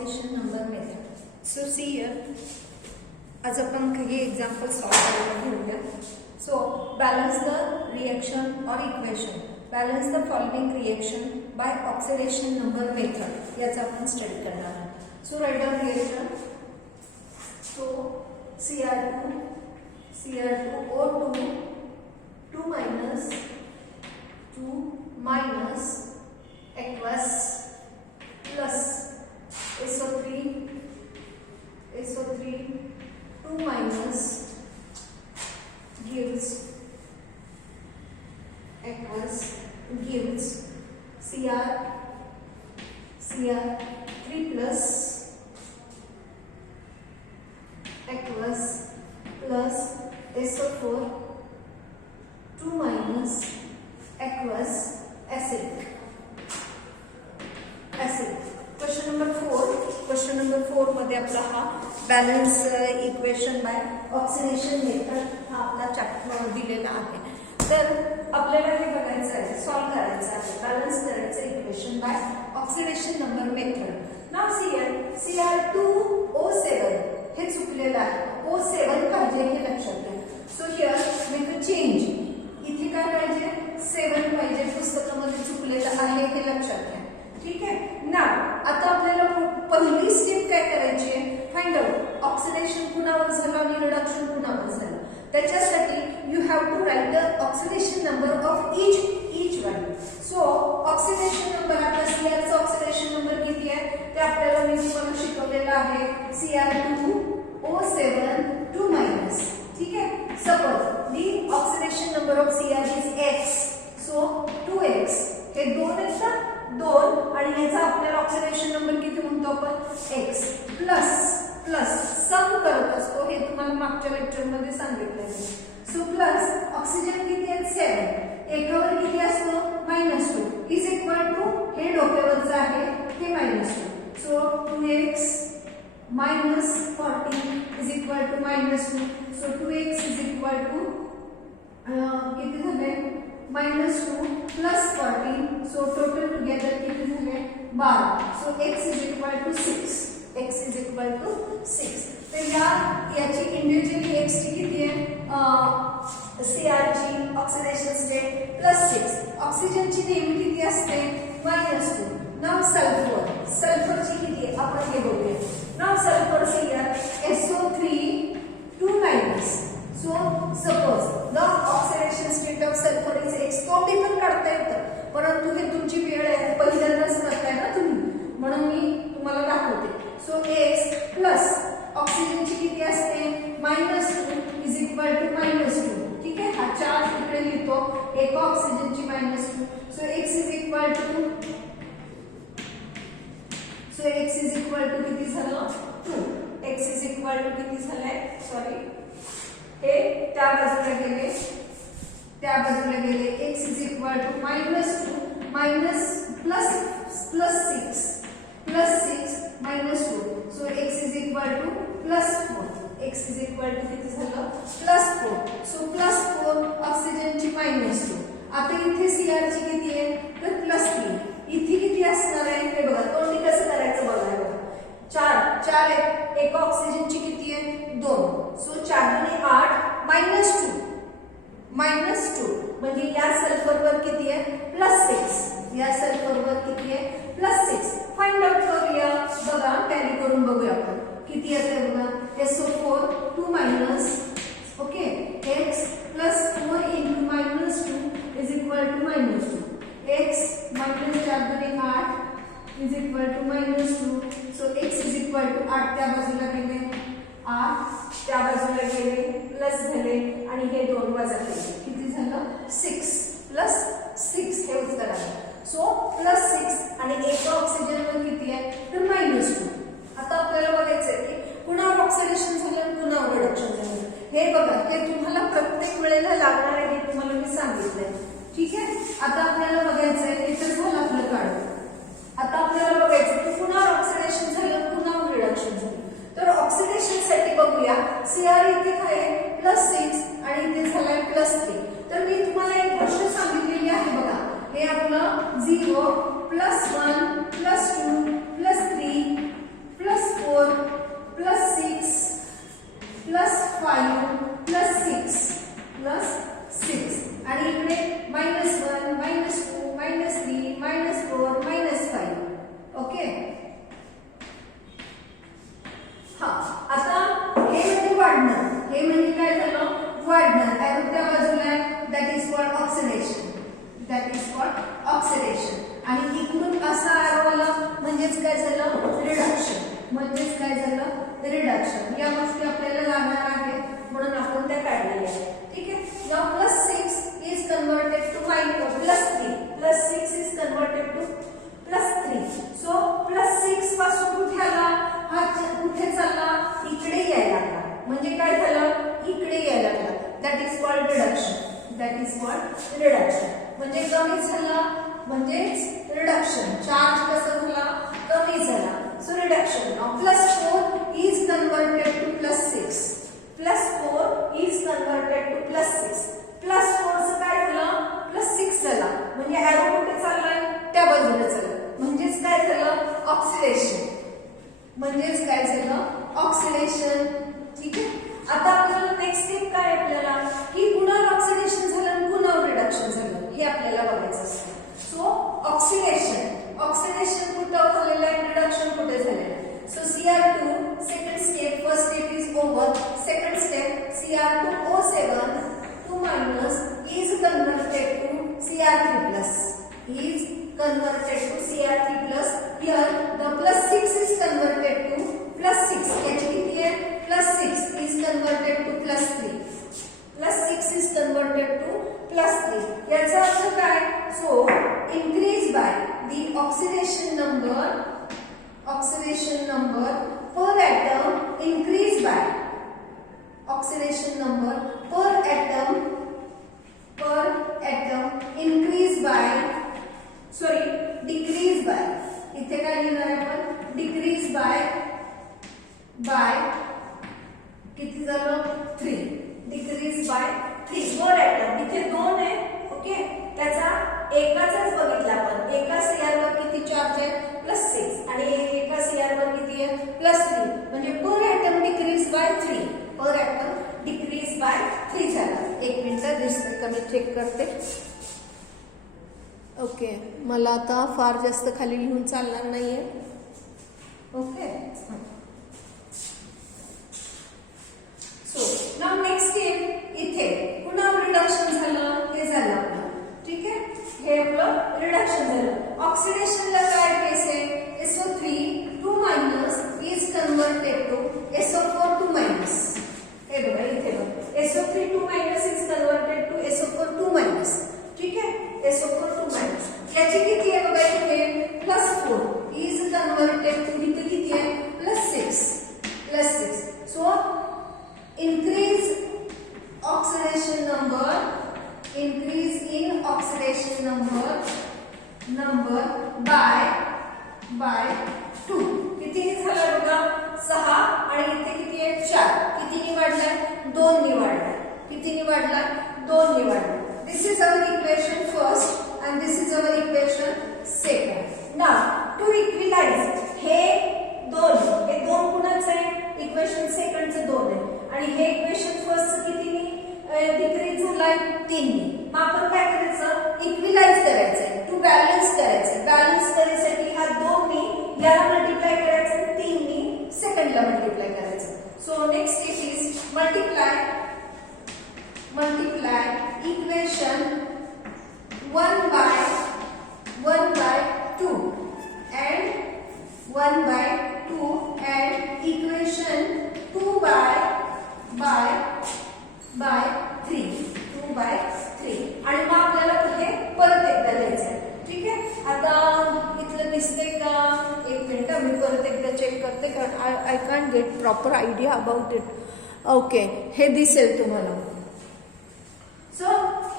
Oxidation number method. So see here, आज आपण काही एक्झाम्पल सॉल्व करायला घेऊया. सो बॅलन्स द रिएक्शन और equation, balance the following reaction by oxidation number method याचा आपण स्टडी करणार आहोत. So write down reaction. So Cr2O2 2 minus aqueous plus SO3 2 minus gives aqueous gives Cr3 plus aqueous plus SO4 2 minus aqueous acid. Question number 4 मध्ये आपला हा balance equation by oxidation method हा आपला chapter दिलेला आहे. तर आपल्याला हे बघायचं आहे, सॉल्व करायचं आहे, बॅलन्स करायचं equation by oxidation number method. Now Cr2O7 हे चुकलेलं आहे, O7 पाहिजे हे लक्षात घ्या. So here make a change, इथे काय पाहिजे 7 पाहिजे, पुस्तकामध्ये चुकलेलं आहे हे लक्षात घ्या. ठीक आहे ना. आता आपल्याला पहिली स्टेप काय करायची आहे, फाइंड आउट ऑक्सिडेशन कुणावर झालं आणि रिडक्शन कुणावर झालं. त्याच्यासाठी you have to write the oxidation number of each one. So oxidation number, आता Cr चा ऑक्सिडेशन नंबर किती आहे ते आपल्याला मी तुम्हाला शिकवलेलं आहे. Cr2O7 2 minus. ठीक आहे. Suppose the oxidation number of Cr is x, so 2x. हे 2 आहेत ना, 2 आणि याचा आपल्याला ऑक्सिडेशन नंबर किती म्हणतो आपण x प्लस सम करत असतो, हे तुम्हाला मागच्या लेक्चर मध्ये सांगितलं आहे. सो प्लस ऑक्सिजन किती आहे 7, एकावर किती असतो -2 इज इक्वल टू हे डोक्यावरचं आहे हे -2. So 2x minus 40 is equal to -2. So 2x is equal to किती झाले -2 plus 40. So total together किती झाले 12. So x is equal to 6. तर याची इंडिव्हिज्युअली x ची किती आहे Cr ची ऑक्सिडेशन स्टेट +6. ऑक्सिजनची नेहमी किती असते -2. नाव सल्फरची किती आहे आपण हे बघूया. नाव sulphur Cr SO3 2 minus. So suppose the oxidation state of sulfur is X. तोंडी पण काढता येतं, परंतु हे तुमची वेळ आहे, पहिल्यांदाच करताय ना तुम्ही, म्हणून मी तुम्हाला दाखवते. सो X प्लस ऑक्सिजनची किती असते -2 इज इक्वल टू -2. ठीक आहे, हा चार्ज इकडे लिहितो, एका ऑक्सिजनची -2. So X is equal to किती झालं 2. X इज इक्वल टू किती झालंय, सॉरी हे त्या बाजूला गेले, x is equal to -2 minus plus 6 -2. So x is equal to +4. x is equal to किती झालं +4. सो +4 ऑक्सिजनची -2. आता इथे Cr ची किती आहे तर +3. इथे किती असणार आहे हे बघा, तोंडी कसं करायचं बघा. 4 आहे, एका ऑक्सिजनची किती आहे 2. सो 4 आणि 8 -2 म्हणजे या सल्फरवर किती आहे +6. या सल्फरवर किती आहे +6. फाइंड आउट करूया, बघा टॅली करून बघूया आपण किती येते बघा. SO4 2 minus, okay, x plus 4 into -2 is equal to -2. x minus 4 8 is equal to -2. so x is equal to 8 त्या बाजूला गेले, 8 त्या बाजूला गेले, प्लस झाले आणि हे 2 वजा केले, किती झालं 6 प्लस 6 हे उत्तर आहे. सो +6 आणि एका ऑक्सिजनवर किती आहे तर -2. आता आपल्याला बघायचं आहे की पुन्हा ऑक्सिडेशन झालं आणि पुन्हा रिडक्शन झालं. हे बघा, हे तुम्हाला प्रत्येक वेळेला लागणार आहे, हे तुम्हाला मी सांगितलंय. ठीक आहे, आता आपल्याला बघायचं आहे इथं झालं आपलं काढून. आता आपल्याला बघायचं की पुन्हा ऑक्सिडेशन झालं पुन्हा रिडक्शन झालं. तर ऑक्सिडेशन साठी बघूया. Cr इथे काय आहे +6 आणि इथे झालाय +3. तर मी तुम्हाला एक गोष्ट सांगितलेली आहे बघा, हे आपलं 0 +1 +2 +3 हे म्हणजे काय झालं वाढणं एरो त्या बाजूला आहे that is called oxidation that is called oxidation आणि इकडून असा एरो आला म्हणजेच काय झालं रिडक्शन म्हणजेच काय झालं रिडक्शन या गोष्टी आपल्याला लागणार आहेत म्हणून आपण त्या काढलेल्या आहेत ठीक आहे now +6 is converted to +3 +6 is converted to +3 so +6 पासून कुठे आला हा कुठे चालला इकडे यायला लागला म्हणजे काय झालं इकडे यायला लागला दॅट इज कॉल्ड रिडक्शन म्हणजे कमी झालं म्हणजेच रिडक्शन चार्ज कसं झाला कमी झाला so reduction now +4 is converted to +6 +4 is converted to +6 +4 चं काय झालं +6 झाला म्हणजे एरो कुठे चाललाय त्या बाजूला चालला म्हणजेच काय झालं ऑक्सिडेशन म्हणजेच काय झालं ऑक्सिडेशन ठीक आहे आता आपल्याला नेक्स्ट स्टेप काय आपल्याला की कुणावर ऑक्सिडेशन झालं आणि कुणावर रिडक्शन झालं हे आपल्याला बघायचं असतं सो ऑक्सिडेशन कुठे झालेलं आहे रिडक्शन कुठे झालेलं आहे so Cr2 second step first step is over second step Cr2O7 2- is converted to Cr3+ is converted to Cr3+. Here the +6 is converted to +6. याची किती आहे +6 is converted to +3. +6 is converted to +3. याचा अर्थ काय so increase by the oxidation number per atom increase by oxidation number per atom increase by decrease by इथे काय लिहिणार आपण decrease by किती झालं 3 decrease by 3 more atom इथे 2 आहे ओके त्याचा एकाचाच बघितला आपण एका सीआर वर किती चार्ज आहे +6 आणि एका सीआर वर किती आहे +3 म्हणजे per atom decrease by 3 per atom decrease by 3 झाला एक मिनिट दिसतं का मी चेक करते ओके मला आता फार जास्त खाली लिहून चालणार नाहीये okay so now next step इथे पुन्हा रिडक्शन झालं हे झालं आपलं ठीक आहे हे आपलं रिडक्शन झालं ऑक्सिडेशनला काय केस आहे SO3 2- is converted to SO4 2- हे बघा इथे बघा SO3 2- is converted to SO4 2- ठीक आहे SO4 2- याची किती आहे बघा इथे +4 इज कन्वर्टेड टू इथे किती आहे +6 so increase in oxidation number by 2 किती झालं बघा 6 आणि इथे किती आहे 4 कितीनी वाढलाय 2 नी वाढलाय कितीनी वाढलाय 2 नी वाढलाय this is our equation first and this is our equation second now to equalize हे दोन कुणाचं आहे इक्वेशन सेकंड चं 2 आहे आणि हे इक्वेशन फर्स्ट कितीनी डिक्रीज झालाय 3 नी मग आपण काय करायचं इक्विलाइज करायचं टू बॅलन्स करायसाठी हा 2 नी याला मल्टिप्लाय करायचं 3 नी सेकंडला मल्टिप्लाय करायचं so next it is multiply equation 1/2 and 1/2 and equation 2/3 आणि मग आपल्याला हे परत एकदा लिहायचं ठीक आहे आता इथलं दिसतंय का एक मिनिट मी परत एकदा चेक करते कारण I can't get proper idea about it okay हे दिसेल तुम्हाला सो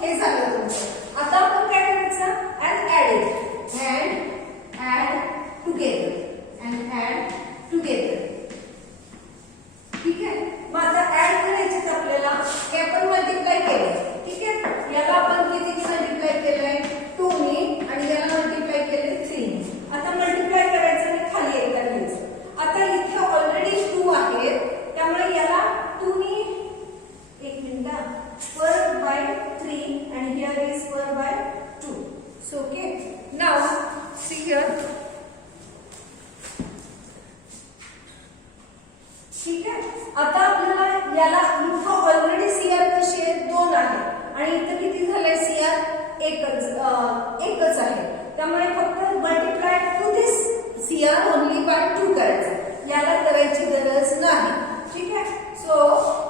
हे झालं तुमचं आता आपण काय करायचं add together ठीक आहे मग आता ऍड करायचे आपल्याला हे आपण मल्टिप्लाय केलं ठीक आहे याला आपण किती मल्टिप्लाय केलंय 2 नी आणि याला मल्टिप्लाय केले 3 नी आता मल्टिप्लाय करायचं आणि खाली एकदा लिहायचं आता इथे ऑलरेडी 2 आहेत त्यामुळे याला 2 नी एक minute 4/3 and here is 4/2 so okay now see here एकच आहे, त्यामुळे फक्त multiply to this Cr only by 2 करायचं, याला करायची गरज नाही. ठीक आहे. So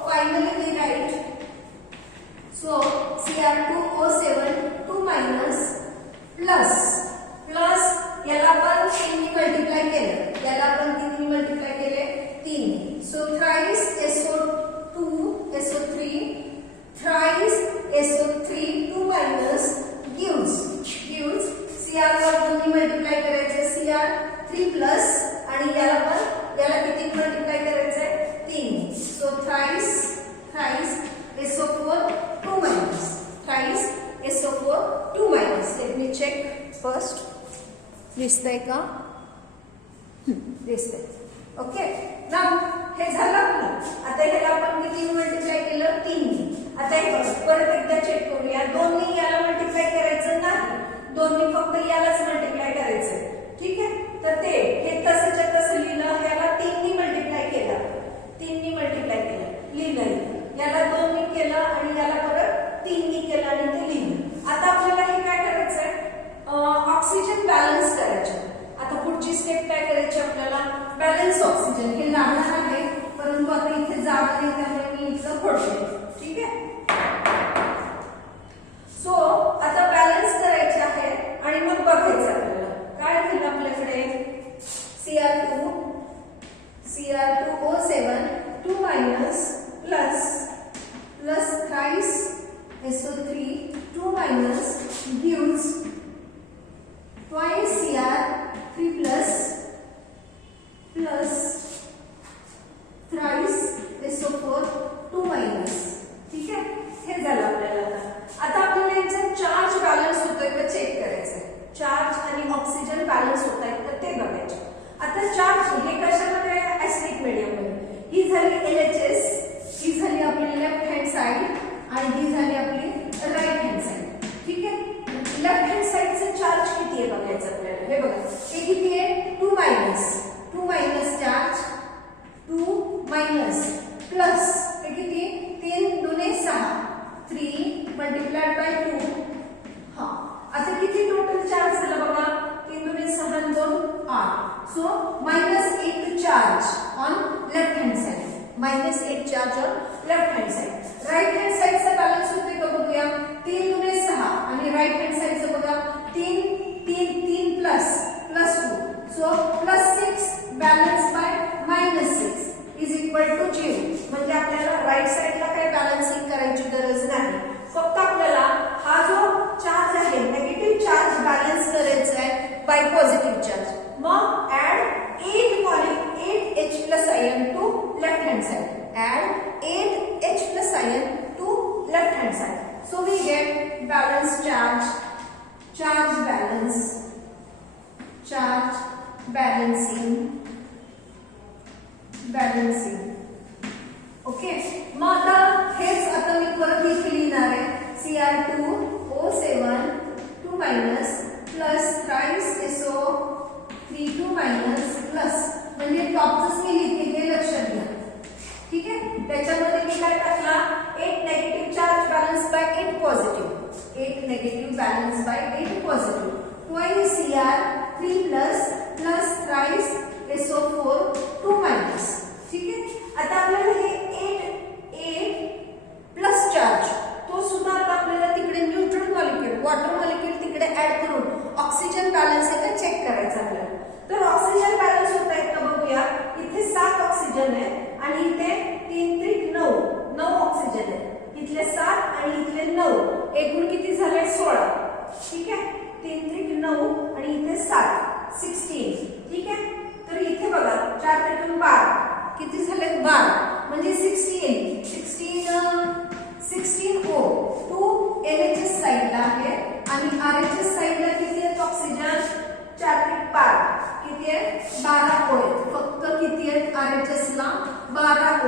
finally we write Cr2O7 2 minus plus याला पण 3 ने मल्टिप्लाय केलं, याला पण 3 ने मल्टिप्लाय केले 3. So thrice SO3 thrice SO3 2 minus gives Cr वर 2 ने मल्टिप्लाय करायचे Cr3 प्लस आणि याला किती मल्टिप्लाय करायचंय 3. So thrice SO4 2 minus thrice SO4 2 minus. Let me check first. दिसतंय का? दिसतंय. ओके. नाव हे झालं आपलं. आता ह्याला आपण किती मल्टिप्लाय केलं 3 ने. आता हे परत एकदा चेक करूया. 2 ने याला मल्टिप्लाय करायचं नाही, 2 ने फक्त यालाच मल्टिप्लाय करायचं. ठीक आहे. तर ते हे तसंच्या तसं लिहिलं, याला 3 ने मल्टिप्लाय केलं, 3 ने मल्टिप्लाय केलं लिहिलं, याला 2 ने केलं आणि याला परत 3 ने केलं आणि ते लिहिलं. आता आपल्याला हे काय करायचंय, ऑक्सिजन बॅलन्स करायचे. आता पुढची स्टेप काय करायची आपल्याला, बॅलन्स ऑक्सिजन. हे लागणार आहे परंतु आता इथे जागा नाही त्यामुळे मी इथं खोडते. ठीक आहे. सो आता बॅलन्स करायचे आहे आणि मग बघायचं आपल्याला काय राहील आपल्याकडे. Cr2O7 2 minus plus thrice SO3 2 minus gives twice Cr3 plus thrice SO4 2 minus. ठीक आहे. हे झालं आपल्याला. आता आपल्याला यांचा चार्ज बॅलन्स होतोय का चेक करायचंय. चार्ज आणि ऑक्सिजन बॅलन्स होत आहेत का ते बघायचे. आता चार्ज हे कशामध्ये आहे, ऍसिडिक मीडियम मध्ये. ही झाली LHS, ही झाली आपली लेफ्ट हँड साइड आणि ही झाली आपली राईट हँड साइड. ठीक आहे. लेफ्ट हँड साइडचं चार्ज किती आहे बघायचं आपल्याला. हे बघा हे किती आहे 2 मायनस चार्ज 2 मायनस प्लस हे किती 3 दुने 6 3 मल्टिप्लाइड बाय 2. हा आता किती टोटल चार्ज झालं बघा 3 दुने 6 आणि 2 8. So -8 charge on left hand side, -8 charge on left hand side. Right hand साइडचा बॅलन्स होतोय का बघूया. 3 दुने 6 आणि राइट हँड साइडचं बघा 3 plus 2. So +6 balance by -6 is equal to 0. म्हणजे आपल्याला राइट साइडला काही बॅलन्सिंग करायची गरज नाही. फक्त आपल्याला हा जो चार्ज आहे नेगेटिव्ह चार्ज बॅलन्स करायचा आहे बाय पॉझिटिव्ह चार्ज. मग add 8H plus ion to left hand side. Add 8H plus ion to left hand side. So we get balance charge balance, charge balancing. Okay. मग आता हेच आता मी परत इथे लिहिणार आहे Cr2O7 2 minus plus thrice SO3 2 minus plus म्हणजे टॉपच मी लिहिते हे लक्षात घ्या. ठीक आहे. त्याच्यामध्ये मी काय टाकला 8 negative charge balance by 8 positive, 8 negative balance by 8 positive twice Cr3 plus thrice SO4 2 minus. ठीक आहे. आता आपल्याला हे 8 प्लस चार्ज तो सुद्धा आता आपल्याला तिकडे न्यूट्रल मॉलिक्यूल वॉटर मॉलिक्यूल तिकडे ऍड करून ऑक्सिजन बॅलन्स आहे का चेक करायचं आपल्याला. तर ऑक्सिजन बॅलन्स होत आहेत का बघूया. इथे 7 ऑक्सिजन आहे आणि इथे 3 9 ऑक्सिजन आहे. इथले 7 आणि इथले 9 एकूण किती झाले 16. ठीक आहे. 3 9 आणि इथे 7 16. ठीक आहे. तर इथे बघा 4 3 12 किती झाले 12 म्हणजे 16 O 2 LHS साइडला आहे आणि RHS साइडला किती आहेत ऑक्सिजन 4 3 12 किती आहे 12 O आहेत. फक्त किती आहेत RHS ला 12 O.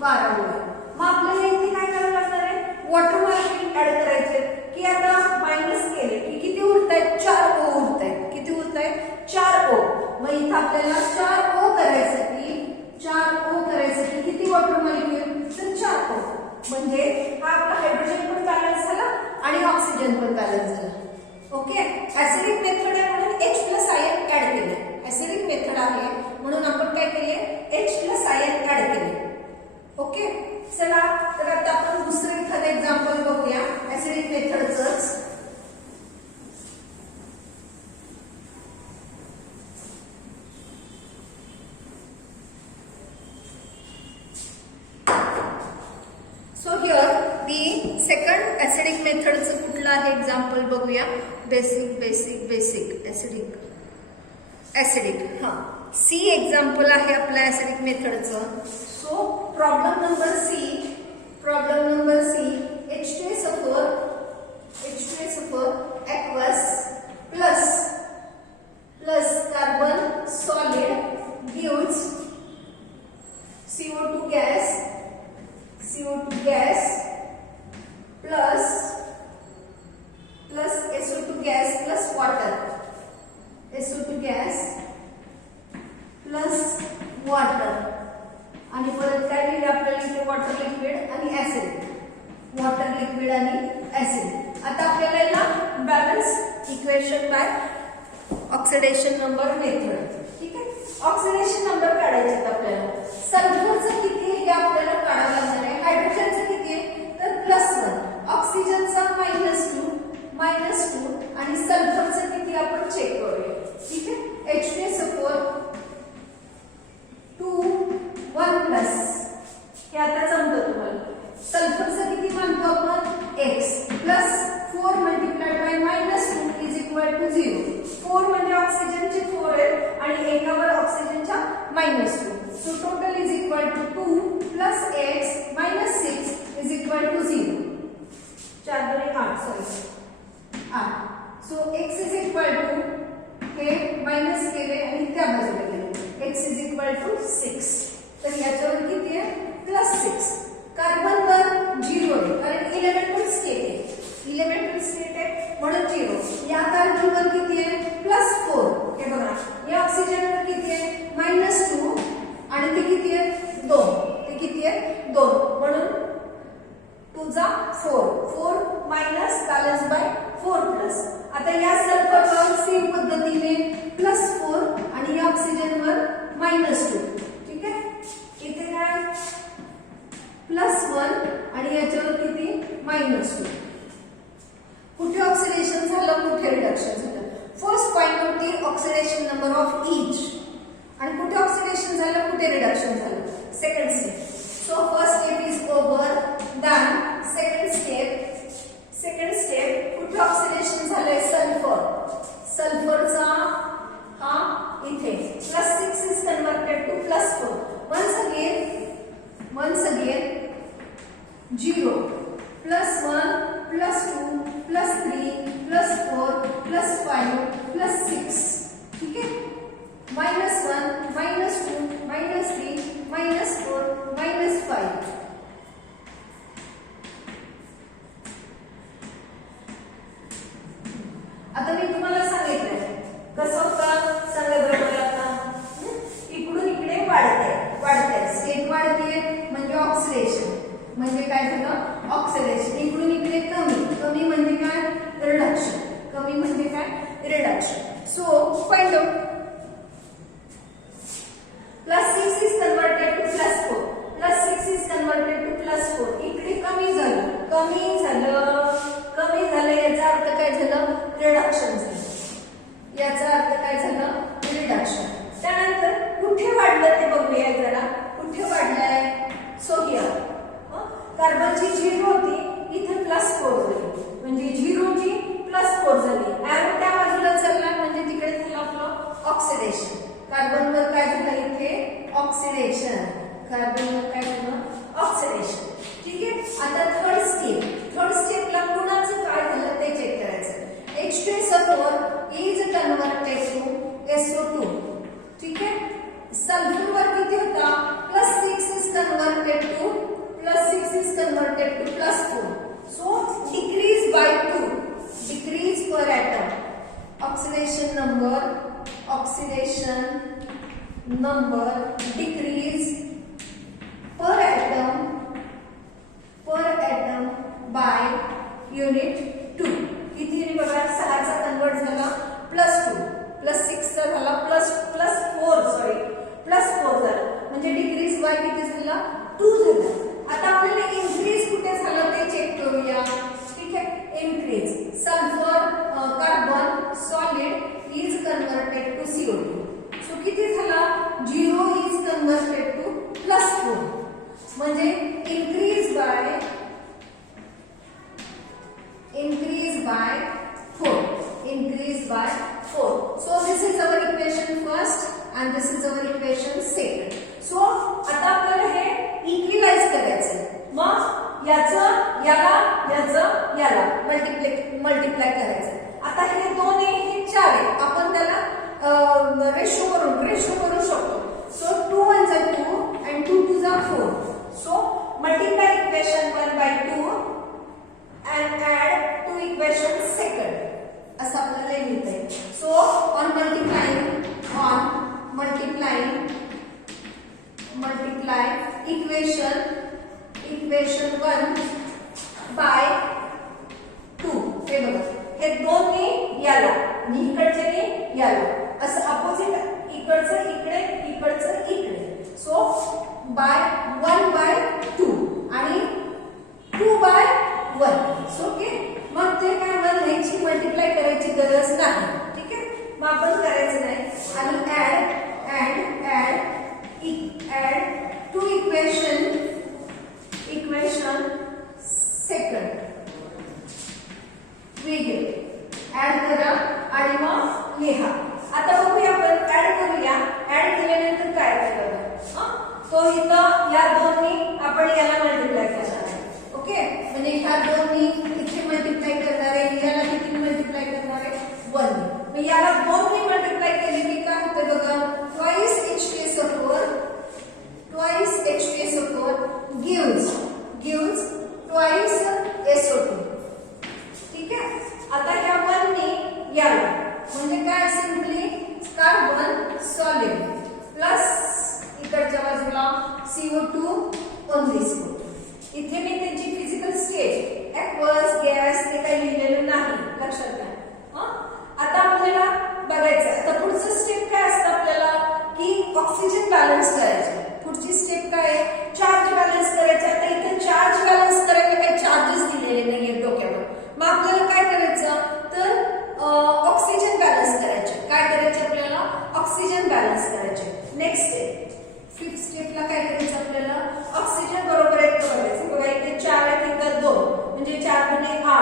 मग आपल्याला इथे काय करावं लागणार आहे वॉटर मॉलिक्यूल ऍड करायचे की आता मायनस केले की किती उरतायत 4 O उरतायत. किती उरतायत 4 O. मग इथे आपल्याला 4 O करायचं किती वॉटर मॉलिक्यूल तर 4 O. म्हणजे हा आपला हायड्रोजन पण बॅलन्स झाला आणि ऑक्सिजन पण बॅलन्स झाला. ओके, ऍसिडिक मेथड आहे म्हणून H+Ion ऍड केले. ऍसिडिक मेथड आहे म्हणून आपण काय केले, H+Ion ऍड केले. ओके, चला तर आता आपण दुसरं एखादं एक्झाम्पल बघूया ऍसिडिक मेथडचंच. So here the second acidic मेथडचं कुठलं आहे एक्झाम्पल बघूया. बेसिक ऍसिडिक हा सी एक्झाम्पल आहे आपल्या ऍसिडिक मेथडचं. So problem number C H2SO4 aqueous plus carbon solid gives CO2 gas plus SO2 gas plus water, SO2 gas plus water. आणि परत काय लिहिले आपल्याला इथे वॉटर लिक्विड आणि ऍसिड, वॉटर लिक्विड आणि ऍसिड. आता आपल्याला याला balance equation by oxidation number method. ठीक आहे, ऑक्सिडेशन नंबर काढायचे आहेत आपल्याला. सल्फरचं किती आहे हे आपल्याला काढावं लागणार आहे. हायड्रोजनचं किती आहे तर +1, ऑक्सिजनचा -2 आणि सल्फरचं किती आपण चेक करूया. ठीक आहे, H2SO4 2 1+ हे आता जमतं तुम्हाला. सल्फरचं किती मानतो आपण x +4 multiplied by -2 is equal to 0. 4 म्हणजे ऑक्सिजनचे 4 आहेत आणि एकावर ऑक्सिजनच्या -2. So total is equal to 2 + x -6 is equal to 0. 4 × 8 so x is equal to हे मायनस केले आणि त्या बाजूला गेले, x इज इक्वल टू 6. तर याच्यावर किती आहे +6. कार्बनवर 0 आहे कारण इलेमेंटल स्टेट आहे म्हणून 0. या कार्बनवर किती आहे +4. हे बघा, या ऑक्सिजनवर किती आहे -2 आणि ते किती आहे 2. ते किती आहे 2 म्हणून 2 जा 4 मायनस बॅलन्स बाय 4+. आता या सल्फरवर सेम पद्धतीने +4 आणि या ऑक्सिजनवर -2. ठीक आहे, इथे काय +1 आणि याच्यावर किती -2. कुठे ऑक्सिडेशन झालं, कुठे रिडक्शन झालं. फर्स्ट पॉइंट होती ऑक्सिडेशन नंबर ऑफ ईच आणि कुठे ऑक्सिडेशन झालं, कुठे रिडक्शन झालं. Second step. So first step is over. Then second step कुठे ऑक्सिडेशन झालंय सल्फरचा हा इथे +6 is converted to +4. once again 0 +1 +2 +3 +4 +5 +6. ठीक है, -1 -2 -3 -4 -5. आता मी तुम्हाला सांगितलं कसं होतं, सांगा बरोबर. आता इकडून इकडे वाढते स्टेट वाढते म्हणजे ऑक्सिडेशन. म्हणजे काय झालं ऑक्सिडेशन. इकडून इकडे कमी म्हणजे काय रिडक्शन. कमी म्हणजे काय reduction. So find out +6 is converted to +4. +6 is converted to +4. इकडे कमी झालं याचा अर्थ काय झालं रिडक्शन झालं. याचा अर्थ काय झालं रिडक्शन. त्यानंतर कुठे वाढलं ते बघूया जरा. कुठे वाढलंय. सो हिअर कार्बनची 0 होती इथे +4 झाली म्हणजे 0 ची +4 झाली. एरो त्या बाजूला चालला म्हणजे तिकडे झालं आपलं ऑक्सिडेशन. कार्बनवर काय झालं इथे ऑक्सिडेशन. कार्बनवर काय झालं ऑक्सिडेशन. ठीक आहे, आता थर्ड स्टेपला कुणाचं काय झालं ते चेक करायचं. H2SO4 is converted to SO2. ठीक आहे, सल्फरवर किती होता +6 is converted to +4. So decrease by 2. Decrease per atom. Oxidation number decrease per atom by unit 2. किती बघा 6चा प्लस 6 चा झाला प्लस 4 झाला म्हणजे डिक्रीज बाय किती झाला 2 झाला. आता आपल्याला इन्क्रीज कुठे झालं ते चेक करूया. ठीक आहे, increase sulphur carbon solid is converted to CO2. So किती झाला 0 इज कन्वर्टेड टू +4 म्हणजे increase by 4. So this is our equation first and this is our equation second. So आता आपल्याला हे इक्विलाइज करायचं. मग याचं याला मल्टिप्लाय करायचं. आता हे 2 आहे हे 4 आहे आपण त्याला रेशो करू शकतो. So 2 1 जा 2 and 2 2 जा 4. So multiply equation 1 by 2 and add to equation second. असं आपल्याला लिहिता येईल. So on multiply equation 1 by 2. हे बघा हे 2 ने याला आणि इकडचे ने याला असं अपोजिट इकडचं इकडे. सो बाय 1 by 2 आणि 2 by 1. सो ओके मग ते काय लिहायची मल्टिप्लाय करायची गरज नाही. ठीक आहे मग आपण करायचं नाही आणि add to equation second we get add करा आणि मग लिहा. आता बघूया आपण ऍड करूया. ऍड केल्यानंतर काय करायचं तो इथं या 2 नी आपण याला मल्टिप्लाय करणार आहे. ओके म्हणजे ह्या 2 नी इथे मल्टिप्लाय करणार आहे याला किती मल्टिप्लाय करणार आहे 1 नी. मग याला 2 नी मल्टिप्लाय केले की काय होतं बघा twice H2SO4 gives twice SO2. ठीक आहे आता ह्या 1 नी याला म्हणजे काय सिंपली कार्बन सॉलिड प्लस इकडच्या बाजूला CO2 ओनली CO2. इथे मी त्यांची फिजिकल स्टेट ऍक्वस गॅस ते काही लिहिलेलं नाही लक्षात घ्या. आता आपल्याला बघायचं आता पुढचं स्टेप काय असतं आपल्याला की ऑक्सिजन बॅलन्स करायचं. पुढची स्टेप काय आहे चार्ज बॅलन्स करायचं. आता इथे चार्ज बॅलन्स करायला काही चार्जेस दिलेले नाहीये डोक्यावर. मग आपल्याला काय करायचं तर ऑक्सिजन बॅलन्स करायचे. काय करायचे आपल्याला ऑक्सिजन बॅलन्स करायचे. नेक्स्ट स्टेप 5th स्टेपला काय करायचं आपल्याला ऑक्सिजन बरोबर एक करायचं. बघा इथे 4 आहे तिथं 2 म्हणजे 4 गुणे 8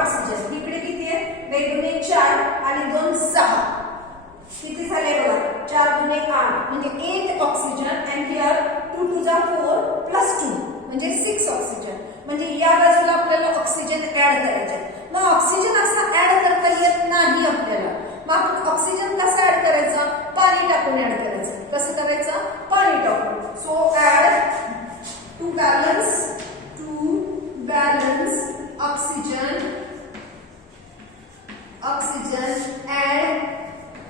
ऑक्सिजन. इकडे किती आहे 2 गुणे 4 आणि 2 6 किती झाले बघा 4 गुणे 8 म्हणजे 8 ऑक्सिजन अँड हिअर 2 2 जा 4 प्लस 2 म्हणजे 6 ऑक्सिजन. म्हणजे या बाजूला आपल्याला ऑक्सिजन ऍड करायचे. मग ऑक्सिजन असा ऍड करता येत नाही आपल्याला. मग ऑक्सिजन कसं ऍड करायचं पाणी टाकून ऍड करायचं. कसं करायचं पाणी टाकून. So add to balance oxygen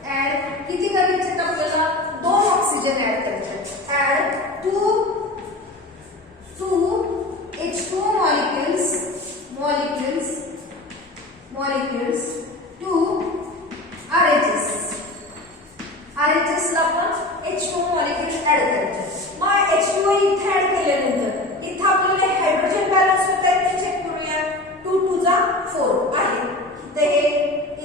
add किती करायचे आपल्याला 2 ऑक्सिजन ऍड करायचे. Add to H2 molecules to RHS ला पण H2 मॉलिक्युल ऍड करायचे. मग H2 इथे ऍड केल्यानंतर इथे आपल्याला हायड्रोजन बॅलन्स होत आहे ते चेक करूया. 2 2 जा 4 आहे.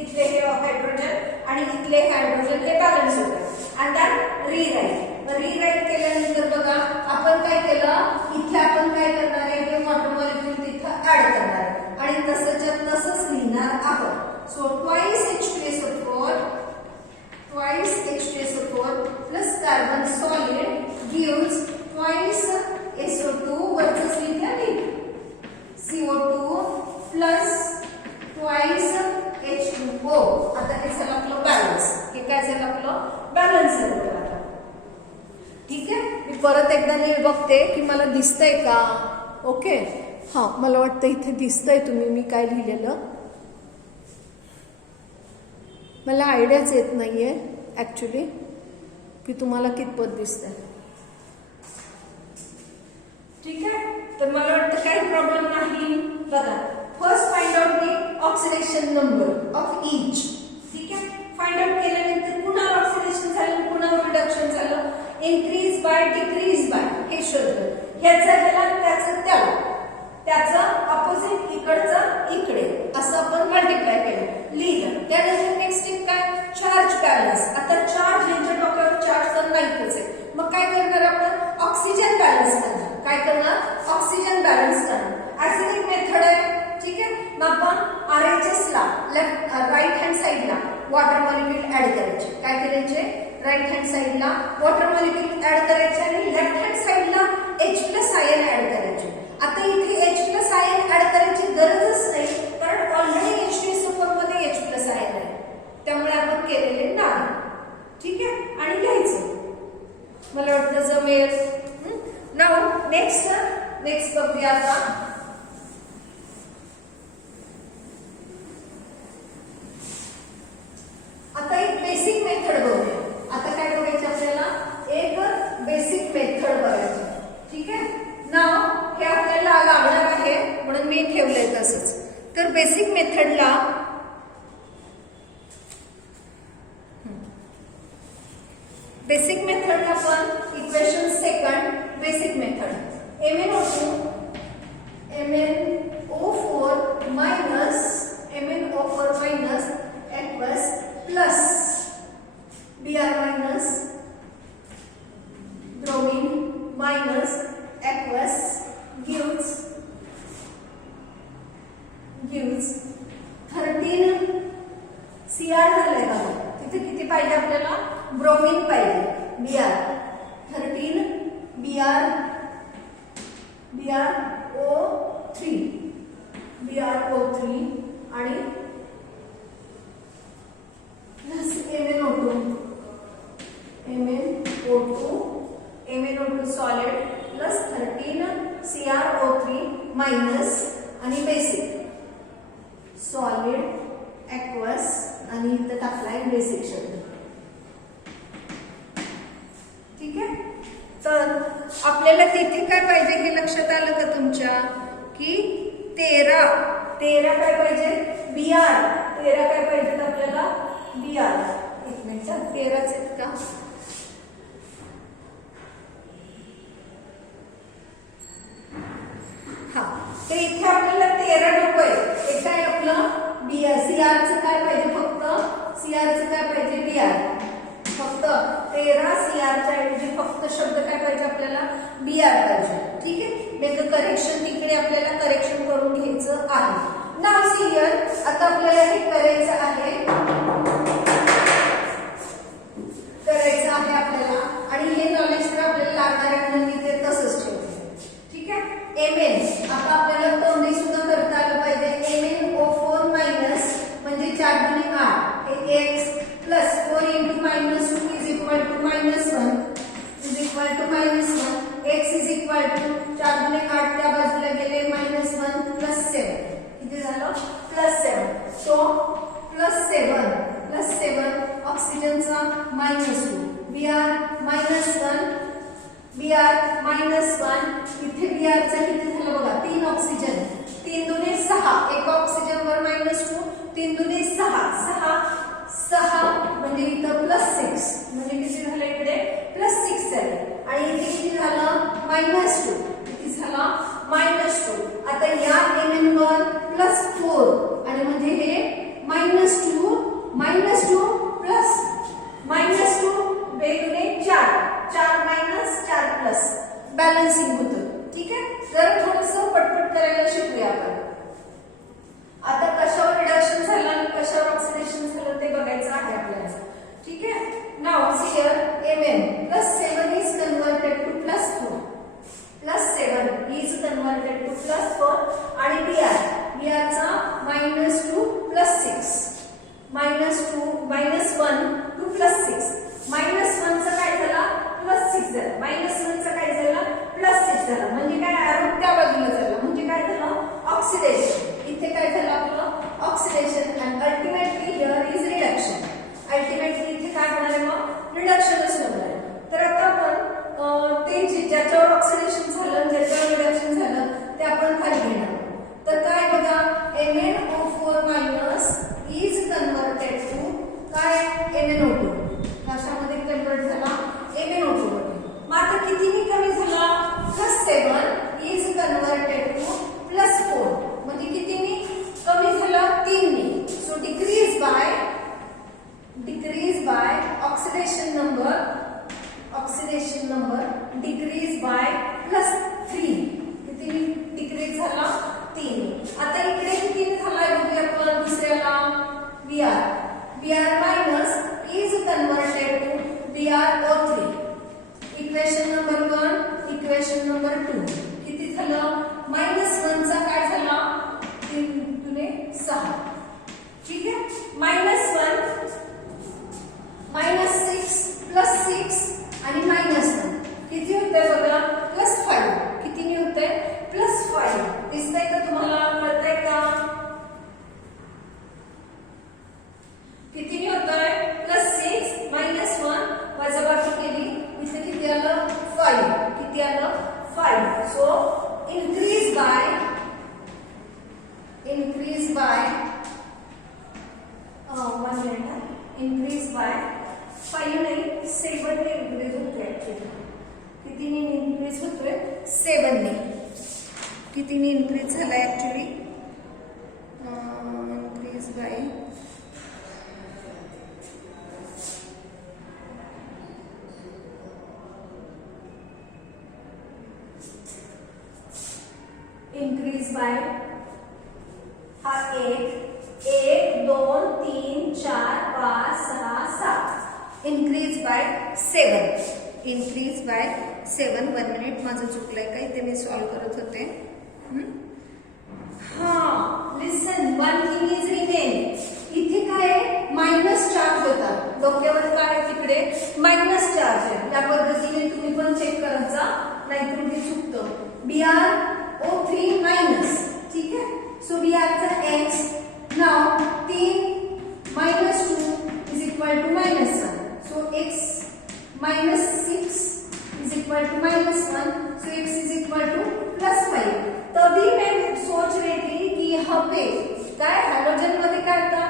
इथे हे हायड्रोजन आणि इथले हायड्रोजन हे बॅलन्स होतात आणि त्यात रीराईट केल्यानंतर बघा आपण काय केलं इथे आपण काय करणार आहे हे वॉटर मॉलिक्युल तिथं ऍड करणार आहे आणि तसंच लिहिणार आहोत. So twice H2SO4 plus carbon solid gives twice SO2 वरच लिहिते मी CO2 plus twice H2O. आता हे झालं आपलं बॅलन्स. हे काय झालं आपलं बॅलन्स झालं. आता ठीक आहे मी परत एकदा नीट बघते की मला दिसतंय का. ओके हां मला वाटतं इथे दिसतंय मी काय लिहिलेलं. मला आयडियाच येत नाहीये ऍक्च्युली की तुम्हाला कितपत दिसतंय. ठीक आहे तर मला वाटतं काही प्रॉब्लेम नाही. बघा first find out the oxidation number of each. ठीक आहे फाइंड आउट केल्यानंतर पुन्हा ऑक्सिडेशन झालं, पुन्हा रिडक्शन झालं, इन्क्रीज बाय डिक्रीज बाय हे शोधलं. ह्याचा ह्याला त्याचं त्याला, त्याचं ऑपोजिट इकडचं इकडे असं आपण मल्टिप्लाय केलं, लिहिलं. त्यानंतर नेक्स्ट स्टेप काय, चार्ज बॅलन्स. आता चार्ज यांच्या डोक्यावर चार्ज तर नाहीच आहे, मग काय करणार आपण, ऑक्सिजन बॅलन्स करणार. काय करणार, ऑक्सिजन बॅलन्स करणार. ऍसिडिक मेथड आहे, ठीक आहे. मग आपण RHS ला लेफ्ट राईट हँड साइडला वॉटर मॉलिक्यूल ऍड करायचे. काय करायचे, राईट हँड साइडला वॉटर मॉलिक्यूल ऍड करायचे आणि लेफ्ट हँड साइडला H+ आयन ऍड करायचे. आता इथे H+ आयन ऍड करायची गरजच नाही, कारण ऑलरेडी H2SO4 मध्ये H+ आयन आहे, त्यामुळे आपण केलेले नाही. ठीक आहे, आणि लिहायचं. मला वाटतं जमेल. नाउ नेक्स्ट बघूया आता. आता एक बेसिक मेथड बघूया. आता काय बघायचं आपल्याला, एक बेसिक मेथड बघायची. ठीक आहे, नाव हे आपल्याला लागणार आहे म्हणून मी ठेवलंय तसंच. तर बेसिक मेथडला आपण equation second basic method MnO4 minus aqueous plus Br minus bromine minus aqueous gives 13 Cr झालंय का, तिथे किती पाहिजे आपल्याला, ब्रोमीन पाहिजे, Br 13 BrO3 आणि plus MnO2 solid plus 13 CrO3 minus आणि बेसिक सॉलिड ॲक्वस आणि इथं टाकलाय बेसिक शब्द. ठीक आहे, तर आपल्याला तिथे काय पाहिजे हे लक्षात आलं का तुमच्या, की 13 काय पाहिजे, Br 13 काय पाहिजे आपल्याला, Br. एक मिनिट, 13 आहेत का, हा, तर इथे आपल्याला 13 नकोय. हे काय आपलं Br, Cr काय पाहिजे, फक्त Cr काय पाहिजे, Br. फक्त 13 Cr च्या ऐवजी फक्त शब्द काय पाहिजे आपल्याला, Br पाहिजे. ठीक आहे, मग करेक्शन तिकडे आपल्याला करेक्शन करून घ्यायचं आहे. नाव सी हिअर, आता आपल्याला हे करायचं आहे आपल्याला, आणि हे नॉलेज तर आपल्याला लागणार आहे म्हणून मी ते तसंच ठेवते. ठीक आहे, Mn आता आपल्याला तोंडी सुद्धा करता आलं पाहिजे. MnO4 मायनस म्हणजे 4 गुणिले 8 हे x plus 4 into -2 is equal to -1 x is equal to 4 गुणिले 8 त्या बाजूला गेले -1 प्लस 7 किती झालं, +7. सो +7 ऑक्सिजनचा -2 Br -1 इथे Br चा किती झालं बघा, 3 ऑक्सिजन, 3 दुने 6, एका ऑक्सिजन वर -2, 3 दुने 6 म्हणजे इथं +6 म्हणजे किती झालं, इकडे +6 झालं. आणि इथे किती झालं, -2, किती झाला, -2. आता या Mn वर +4 आणि म्हणजे हे -2 प्लस -2 वेगळे 4 4 प्लस बॅलन्सिंग होतं. ठीक आहे, जरा थोडंसं पटपट करायला शिकूया आपण. आता कशावर रिडक्शन झालं आणि कशावर ऑक्सिडेशन झालं ते बघायचं आहे आपल्याला. ठीक आहे, now here Mn +7 is converted to +4 आणि Br चा -2 +6 -1 to +6 -1 चा काय झाला, +6 झाला, -1 चा काय झाला, +6 झाला. म्हणजे काय, एरो त्या बाजूला झाला, म्हणजे काय झालं, ऑक्सिजन बाय प्लस 3. किती डिक्रीज झाला 3. आता इकडे किती झालाय बघूया आपण दुसऱ्याला. br minus is converted to br03. Equation number 1 equation number 2 किती झालं -1 चा काय झाला 3 दुने 6. ठीक आहे. -1 -6 +6 आणि -1 किती होतंय बघा +5. किती होतंय +5. दिसतंय का तुम्हाला कळतंय का किती होतंय +6 -1 वजाबाकी केली इथे किती आलं 5. किती आलं 5. So increase by 1 minute increase by 5 नाही 7 ने increase होतोय actually. कितीने increase होतोय 7 ने. कितीने increase झालाय actually increase by increase by हा 1 2 3 4 5 6 7 increase by 7. increase by 7. 1 minute माझं चुकलंय का इथे मी सॉल्व करत होते. हा लिसन 1 थिंग इज रिमेन. इथे काय मायनस चार्ज होता डोक्यावर काय तिकडे मायनस चार्ज आहे. या पद्धतीने तुम्ही पण चेक करत जा नाहीतर ते चुकतं. br03 minus. ठीक आहे. सो br चा x now 3 -2 is equal to -1. so x -6 is equal to -1. so x is equal to +5. तभी मैं सोच रही थी कि यहाँ पे काय हॅलोजन मध्ये काय होता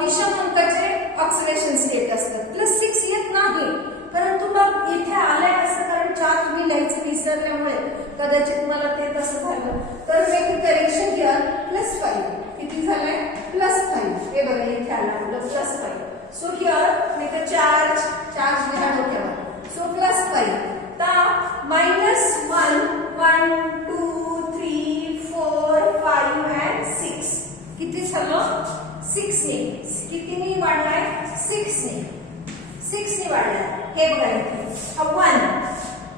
विषम अंकाचे ऑक्सिडेशन स्टेट असतात. +6 येत नाही परंतु मग इथे आलंय असं कारण चार्ज मी लिहायचं विसरल्यामुळे कदाचित मला ते तसं झालं. तर मेक करेक्शन हिअर +5. किती झालंय +5. हे बघा इथे आलं आपलं +5. So here make a charge लिहा डोक्यावर. सो +5 ता -1 1 2 3 4 5 and 6. किती झालं 6 ने. कितीने वाढलाय 6 ने. 6 ने वाढलाय. हे बघा इथे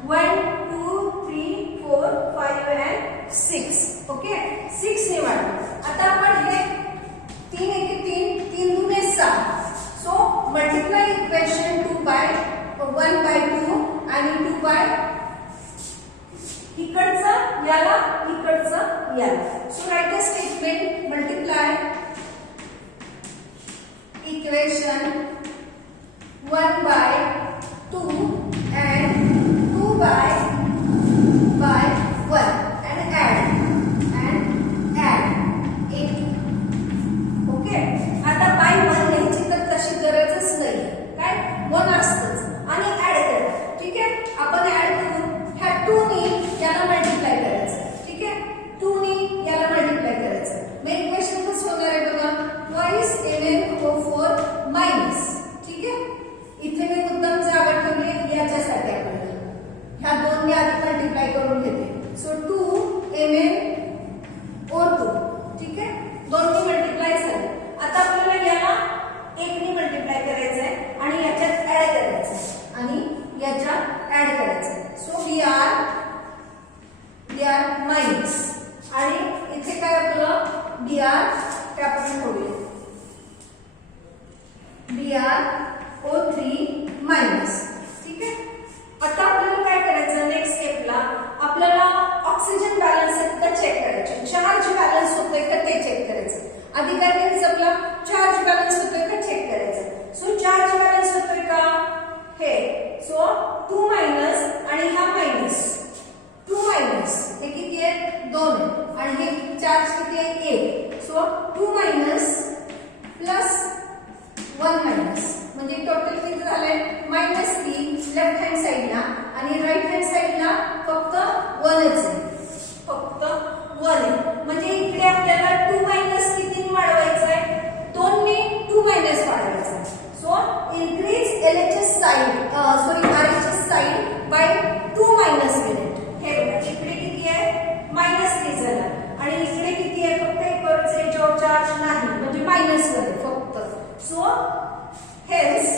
1 2 3 4 5 and 6. ओके 6 ने वाढलं. आता आपण हे 3 1 3 3 दुने 6. So multiply equation 2 by 1 by 2 आणि 2 बाय इकडचं याला इकडचं याला. So write a statement multiply equation 1 by 2 and 2 by 1 and add 8. Okay. आता by 1 लिहायची तर तशी गरजच नाही काय 1 असतंच आणि ऍड करा. ठीक आहे. आपण ऍड करू. ह्या 2 ने याला मल्टिप्लाय करायचं. ठीक आहे. 2 ने याला मल्टिप्लाय करायचं. मग इक्वेशन कसं होणार आहे बघा ट्वाइस mn/4 मायनस. ठीक आहे. इथे मी मुद्दाम जागा ठेवली याच्यासाठी आपल्याला ह्या 2 ने आधी मल्टिप्लाय करून घेते. So 2 mn/2. ठीक आहे. 2 ने मल्टिप्लाय झाले. आता आपल्याला याला 1 ने मल्टिप्लाय करायचं आहे आणि याच्यात ऍड करायचं आणि याच्यात ऍड करायचं. सो br मायनस आणि इथे काय आपलं br ते आपण ठेवूया br03 मायनस. ठीक आहे. आता आपल्याला काय करायचं नेक्स्ट स्टेपला आपल्याला ऑक्सिजन बॅलन्स का चेक करायचे. चार्ज बॅलन्स होतोय का ते चेक करायचं. आधी काय करायचं आपला चार्ज बॅलन्स होतोय का चेक करायचं. सो चार्ज बॅलन्स होतोय का हे. सो 2 मायनस आणि हा मायनस 2 मायनस हे किती आहे 2 आणि हे चार्ज किती आहे 1. सो 2 मायनस प्लस 1 मायनस म्हणजे टोटल किती झालंय -3 लेफ्ट हँड साइडला आणि राइट हँड साइडला फक्त 1च आहे. फक्त 1 आहे. म्हणजे इकडे आपल्याला 2 मायनस किती वाढवायचं आहे 2 ने 2 मायनस वाढवायचं आहे. So increase LHS side RHS side by 2 minus -1 आहे फक्त. So hence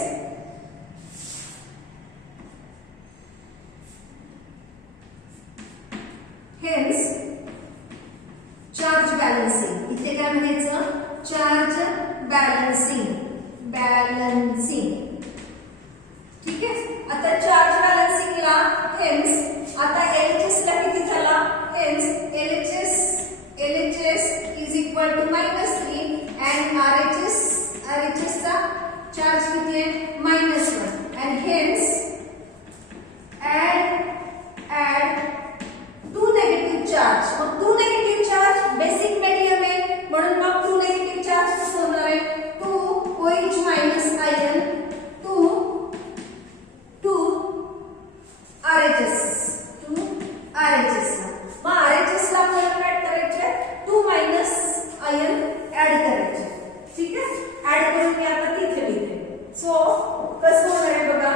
charge balancing. इथे काय म्हणायचं? Charge balancing. ठीक आहे. आता चार्ज बॅलन्सिंगला हेन्स आता LHS ला किती झाला? Hence LHS is equal to -3 and RHS चा चार्ज किती आहे? -1 and hence add 2 negative charge. मग 2 नेगेटिव्ह चार्ज बेसिक मीडियम आहे म्हणून मग 2 नेगेटिव्ह चार्ज कसं होणार आहे? 2 OH minus ion to RHS ला. मग RHS ला आपल्याला काय करायचे? 2 मायनस आयन ऍड करायचे. ठीक आहे. ऍड करून मी आता तिथे लिहिते. सो कसं होणार आहे बघा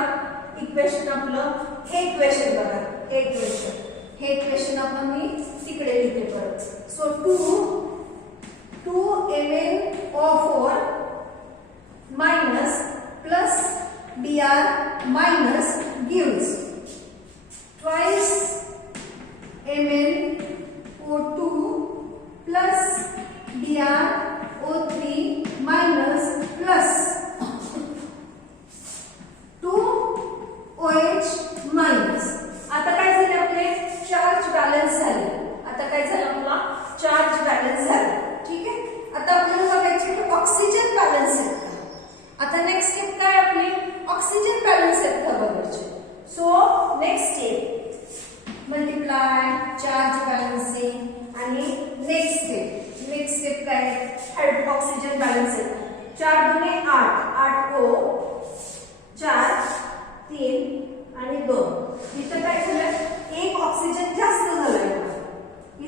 इक्वेशन आपलं. हे इक्वेशन बघा. हे इक्वेशन आपण मी तिकडे लिहिते परत. So 2 MnO4 minus plus Br minus gives twice MnO2 plus BrO3 minus plus 2OH minus. आता काय झाले आपले? चार्ज बॅलन्स झाले. ठीक आहे. आता आपल्याला बघायचे की ऑक्सिजन बॅलन्स आहे का. आता नेक्स्ट स्टेप काय आपली? ऑक्सिजन बॅलन्स आहे का बघायचे. So next step multiply charge balancing आणि नेक्स्ट स्टेप काय? ऑक्सिजन बॅलन्स आहे. 4 दुने 8 O 4 3 आणि 2. इथं काय झालं? एक ऑक्सिजन जास्त झालाय.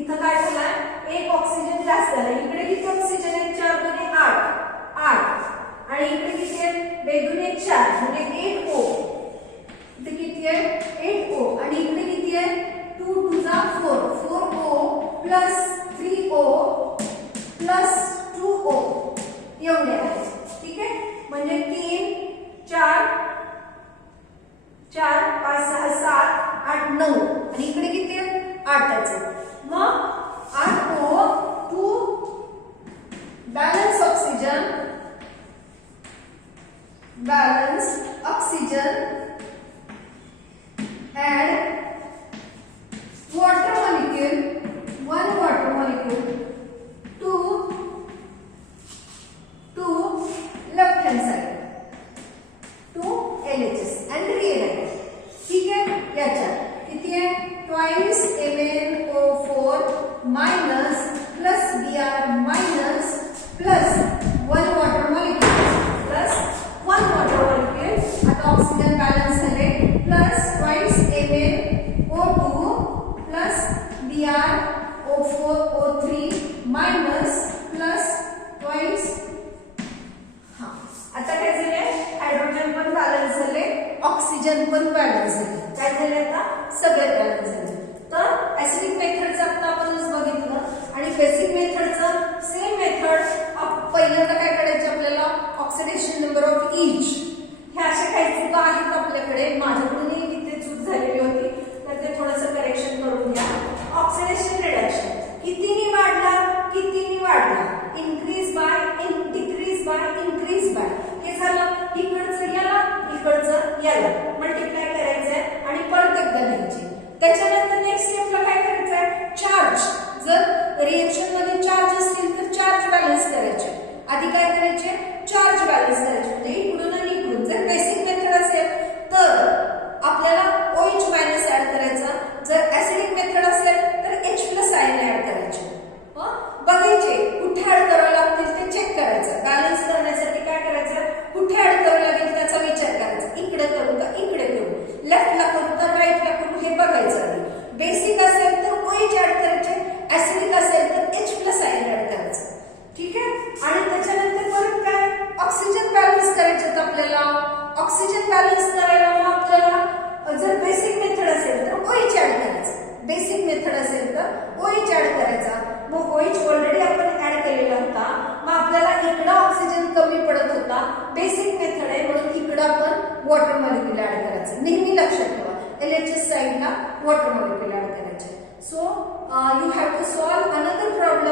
इथं काय झालंय? एक ऑक्सिजन जास्त झालाय. इकडे किती ऑक्सिजन आहे? 4 दुने 8 आणि इकडे किती आहे? 2 दुने 4 म्हणजे 8 O. इथे किती आहे? 8 O आणि इकडे किती आहे? 2 2 जा 4 O plus 3 O plus 2 O एवढे आहे. ठीक आहे. म्हणजे 3 4 5 6 7 8 9 आणि इकडे किती आहे? 8च आहे. मग 8 O to balance oxygen add water molecule, one water molecule to left hand side to LHS and realize. ठीक है. याच्यात किती आहे? twice MnO4 minus plus Br minus plus one water molecule plus one water molecule. आता oxygen balance झाले plus twice MnO2 plus BrO4O3 minus plus twice. आता काय झाले? हायड्रोजन पण बॅलन्स झाले, ऑक्सिजन पण बॅलन्स झाले. काय झाले? आता सगळे बॅलन्स झाले. तर ऍसिडिक मेथडचं आता आपण बघितलं आणि बेसिक मेथडचं सेम मेथड. पहिल्यांदा काय करायचं आपल्याला? Oxidation number of each. हे अशा काही चुका आहेत आपल्याकडे. माझ्याकडूनही तिथे चूक झालेली होती तर ते थोडंसं करेक्शन करून घ्या. ऑक्सिडेशन रिडक्शन कितीने वाढला? Increase by decrease by increase by. हे झालं. इकडचं याला मल्टिप्लाय करायचंय आणि परत एकदा लिहायचे. त्याच्यानंतर नेक्स्ट स्टेपला काय करायचंय? चार्ज. जर रिएक्शन मध्ये चार्ज असतील तर चार्ज बॅलन्स करायचे. आधी काय करायचे? चार्ज बॅलन्स करायचे. म्हणजे इकडून आणि इकडून. जर बेसिक मेथड असेल तर आपल्याला OH मायनस ऍड करायचा. जर ऍसिडिक मेथड असेल तर H+ आयन ऍड करायचे. बघायचे कुठे ऍड करावे लागतील ते चेक करायचं. बॅलन्स करण्यासाठी काय करायचं? कुठे ऍड करावे लागेल त्याचा विचार करायचा. इकडे करू का इकडे करू, लेफ्टला करू का राईटला करू हे बघायचं आधी. बेसिक असेल तर OH ऍड करायचे, ऍसिडिक असेल तर H+ आयन ऍड करायचं. ठीक आहे. आणि त्याच्यानंतर परत काय? ऑक्सिजन बॅलन्स करायचे. बेसिक मेथड आहे म्हणून इकडे आपण वॉटर मॉलिक्यूल ऍड करायचं. नेहमी लक्षात ठेवा LHS साइडला वॉटर मॉलिक्यूल ऍड करायचे. So you have to solve another problem